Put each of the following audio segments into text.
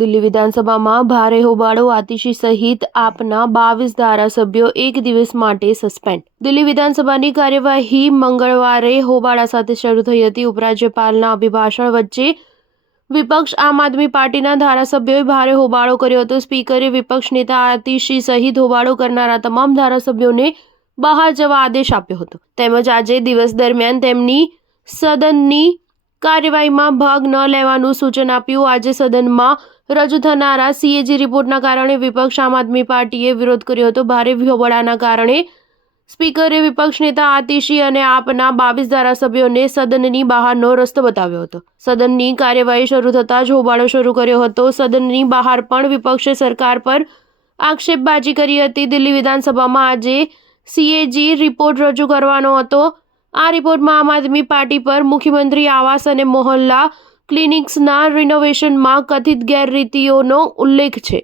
દિલ્હી વિધાનસભામાં ભારે હોબાળો, આતિશી સહિત આપના 22 ધારાસભ્યો એક દિવસ માટે સસ્પેન્ડ. દિલ્હી વિધાનસભાની કાર્યવાહી મંગળવારે હોબાળા સાથે શરૂ થઈ હતી. ઉપરાજ્યપાલના અભિભાષણ વચ્ચે વિપક્ષ આમ આદમી પાર્ટીના ધારાસભ્યોએ ભારે હોબાળો કર્યો હતો. સ્પીકરે વિપક્ષ નેતા આતિશી સહિત હોબાળો કરનારા તમામ ધારાસભ્યોને બહાર જવા આદેશ આપ્યો હતો. તેમજ આજે દિવસ દરમિયાન તેમની સદનની કાર્યવાહીમાં ભાગ ન લેવાનું સૂચન આપ્યું. આજે સદનમાં રજૂ થનારા CAG રિપોર્ટના કારણે વિપક્ષ આમ આદમી પાર્ટીએ વિરોધ કર્યો હતો. ભારે હોબાળાના કારણે સ્પીકરે વિપક્ષ નેતા આતિશી અને આપના 22 ધારાસભ્યોને સદનની બહારનો રસ્તો બતાવ્યો હતો. સદનની કાર્યવાહી શરૂ થતાં જ હોબાળો શરૂ કર્યો હતો. સદનની બહાર પણ વિપક્ષે સરકાર પર આક્ષેપબાજી કરી હતી. દિલ્હી વિધાનસભામાં આજે CAG રિપોર્ટ રજૂ કરવાનો હતો. આ રિપોર્ટમાં આમ આદમી પાર્ટી પર મુખ્યમંત્રી આવાસ અને મોહલ્લા ક્લિનિક્સના રિનોવેશનમાં કથિત ગેરરીતિઓનો ઉલ્લેખ છે.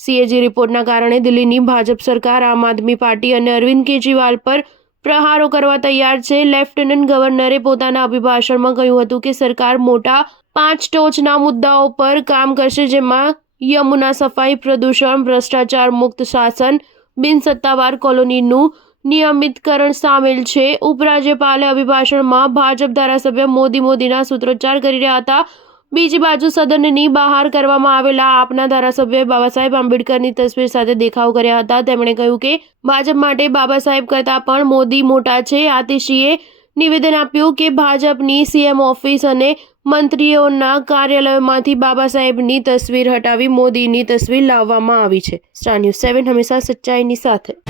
CAG રિપોર્ટના કારણે દિલ્હીની ભાજપ સરકાર આમ આદમી પાર્ટી અને અરવિંદ કેજરીવાલ પર પ્રહારો કરવા તૈયાર છે. લેફ્ટનન્ટ ગવર્નરે પોતાના અભિભાષણમાં કહ્યું હતું કે સરકાર મોટા 5 ટોચના મુદ્દાઓ પર કામ કરશે, જેમાં યમુના સફાઈ, પ્રદૂષણ, ભ્રષ્ટાચાર મુક્ત શાસન, બિનસત્તાવાર કોલોનીનું નિયમિતકરણ સામેલ છે. ઉપરાજ્યપાલે અભિભાષણમાં ભાજપ ધારાસભ્ય મોદીના સૂત્રોચ્ચાર કરી રહ્યા હતા. બીજી બાજુ સદનની બહાર કરવામાં આવેલા આપના ધારાસભ્યોએ બાબા સાહેબ આંબેડકરની તસવીર સાથે દેખાવ કર્યા હતા. તેમણે કહ્યું કે ભાજપ માટે બાબા સાહેબ કરતાં પણ મોદી મોટા છે. આતિશીએ નિવેદન આપ્યું કે ભાજપની CM ઓફિસ અને મંત્રીઓના કાર્યાલયોમાંથી બાબા સાહેબની તસવીર હટાવી મોદીની તસવીર લાવવામાં આવી છે. સ્ટાર ન્યૂઝ 7 હંમેશા સચ્ચાઈની સાથે.